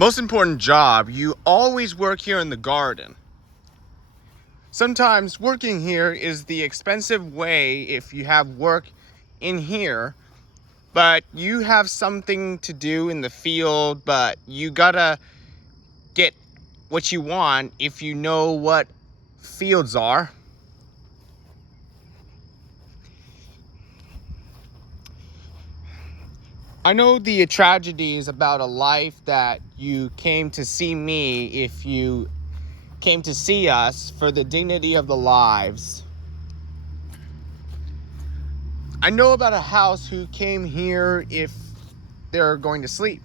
Most important job, you always work here in the garden. Sometimes working here is the expensive way if you have work in here, but you have something to do in the field, but you gotta get what you want if you know what fields are. I know the tragedies about a life that you came to see me if you came to see us for the dignity of the lives. I know about a house who came here if they're going to sleep.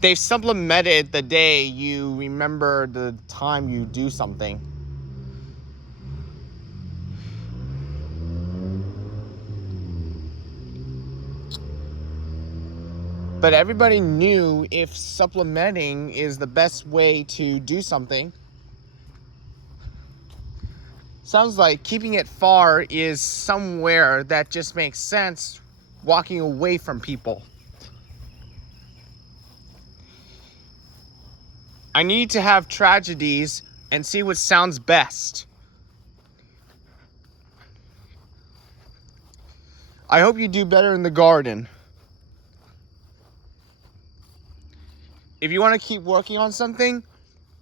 They've supplemented the day you remember the time you do something. But everybody knew if supplementing is the best way to do something. Sounds like keeping it far is somewhere that just makes sense, walking away from people. I need to have tragedies and see what sounds best. I hope you do better in the garden. If you want to keep working on something,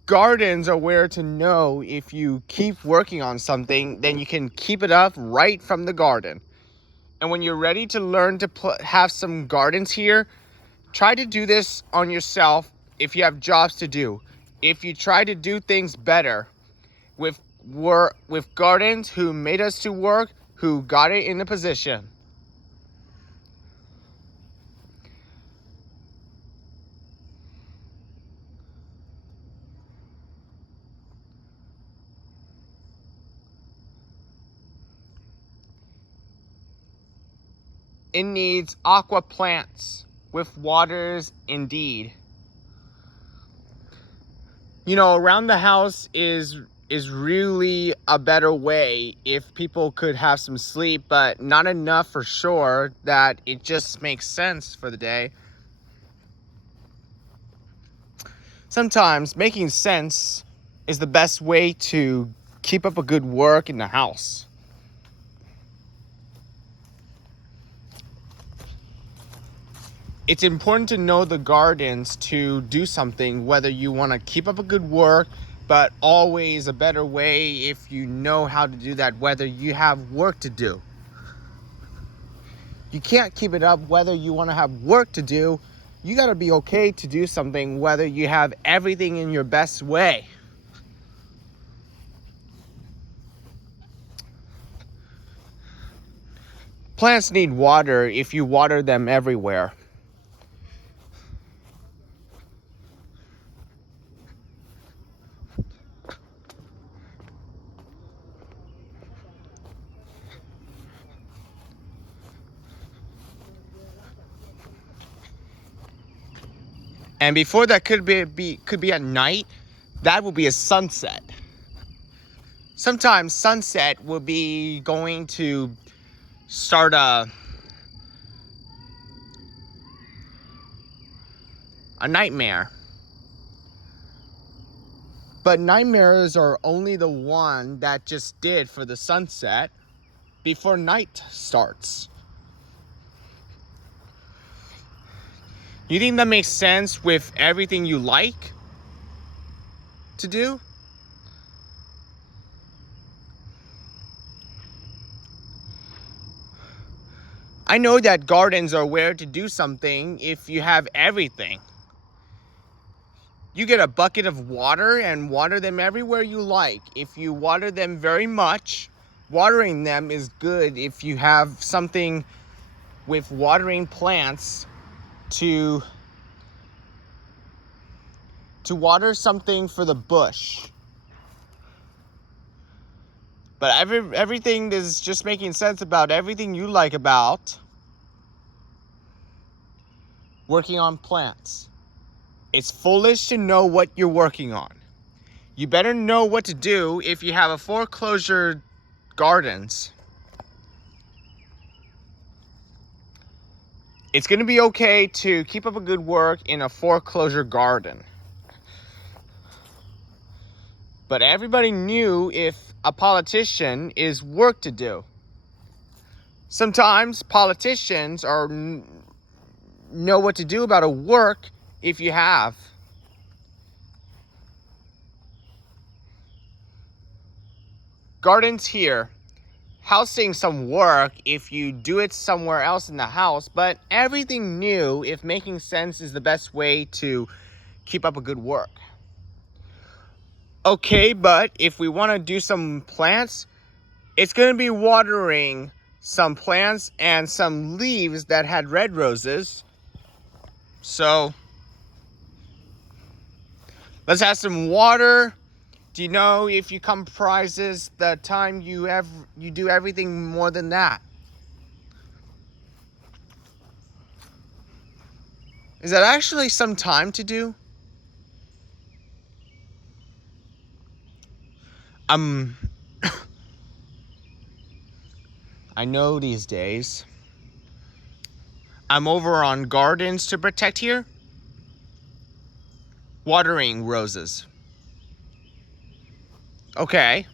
gardens are where to know if you keep working on something, then you can keep it up right from the garden. And when you're ready to learn to have some gardens here, try to do this on yourself if you have jobs to do. If you try to do things better with gardens who made us to work, who got it in a position. It needs aqua plants with waters indeed. You know, around the house is really a better way if people could have some sleep, but not enough for sure that it just makes sense for the day. Sometimes making sense is the best way to keep up a good work in the house. It's important to know the gardens to do something, whether you want to keep up a good work, but always a better way if you know how to do that, whether you have work to do. You can't keep it up whether you want to have work to do. You got to be okay to do something whether you have everything in your best way. Plants need water if you water them everywhere. And before that could be at night, that will be a sunset. Sometimes sunset will be going to start a nightmare. But nightmares are only the one that just did for the sunset before night starts. You think that makes sense with everything you like to do? I know that gardens are where to do something if you have everything. You get a bucket of water and water them everywhere you like. If you water them very much, watering them is good if you have something with watering plants to water something for the bush. But everything is just making sense about everything you like about working on plants. It's foolish to know what you're working on. You better know what to do if you have a foreclosure gardens. It's going to be okay to keep up a good work in a foreclosure garden. But everybody knew if a politician is work to do. Sometimes politicians know what to do about a work if you have. Gardens here, housing some work if you do it somewhere else in the house, but everything new if making sense is the best way to keep up a good work. Okay, but if we want to do some plants, it's going to be watering some plants and some leaves that had red roses. So let's add some water. Do you know if you come prizes the time you do everything more than that? Is that actually some time to do? I know these days. I'm over on Gardens to Protect here. Watering roses. Okay.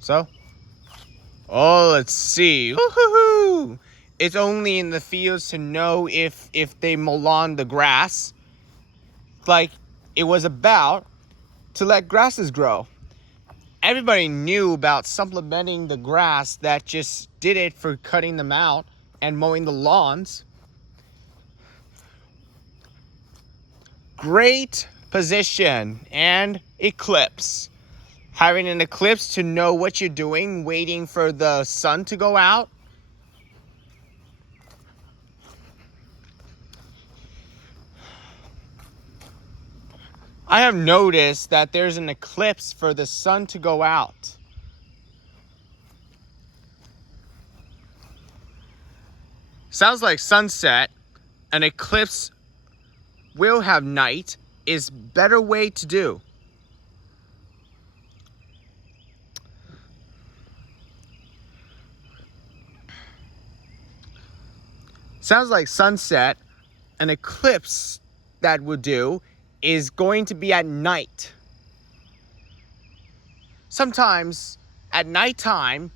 So? Oh, let's see. Woo-hoo-hoo! It's only in the fields to know if they mow on the grass. Like it was about to let grasses grow. Everybody knew about supplementing the grass that just did it for cutting them out and mowing the lawns. Great position and eclipse. Having an eclipse to know what you're doing, waiting for the sun to go out. I have noticed that there's an eclipse for the sun to go out. Sounds like sunset. An eclipse will have night is better way to do. Sounds like sunset. An eclipse that would do is going to be at night. Sometimes at nighttime,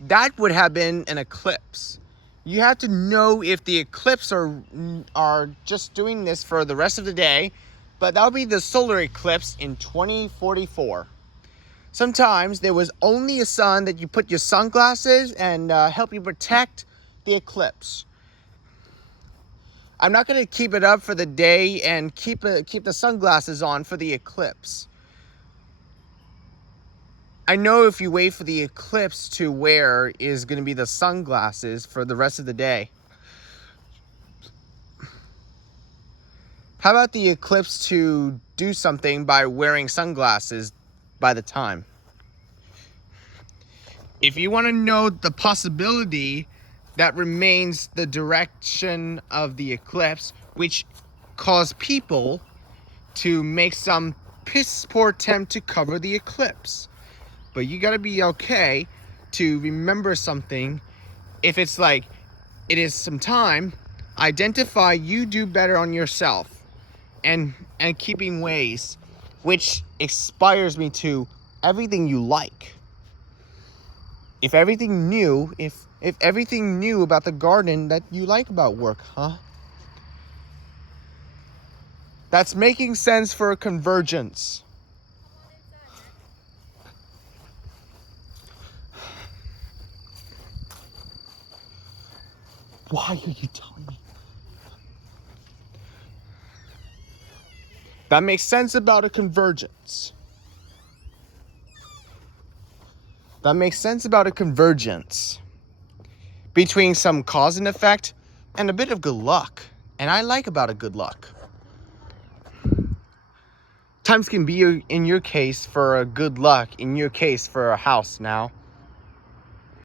that would have been an eclipse. You have to know if the eclipse are just doing this for the rest of the day, but that'll be the solar eclipse in 2044. Sometimes there was only a sun that you put your sunglasses and help you protect the eclipse. I'm not going to keep it up for the day and keep the sunglasses on for the eclipse. I know if you wait for the eclipse to wear is going to be the sunglasses for the rest of the day. How about the eclipse to do something by wearing sunglasses by the time? If you want to know the possibility that remains the direction of the eclipse, which caused people to make some piss poor attempt to cover the eclipse. But you gotta be okay to remember something. If it's like, it is some time, identify you do better on yourself and keeping ways, which inspires me to everything you like. If everything new about the garden that you like about work, huh? That's making sense for a convergence. Why are you telling me? That makes sense about a convergence. That makes sense about a convergence between some cause and effect and a bit of good luck. And I like about a good luck. Times can be in your case for a good luck, in your case for a house now.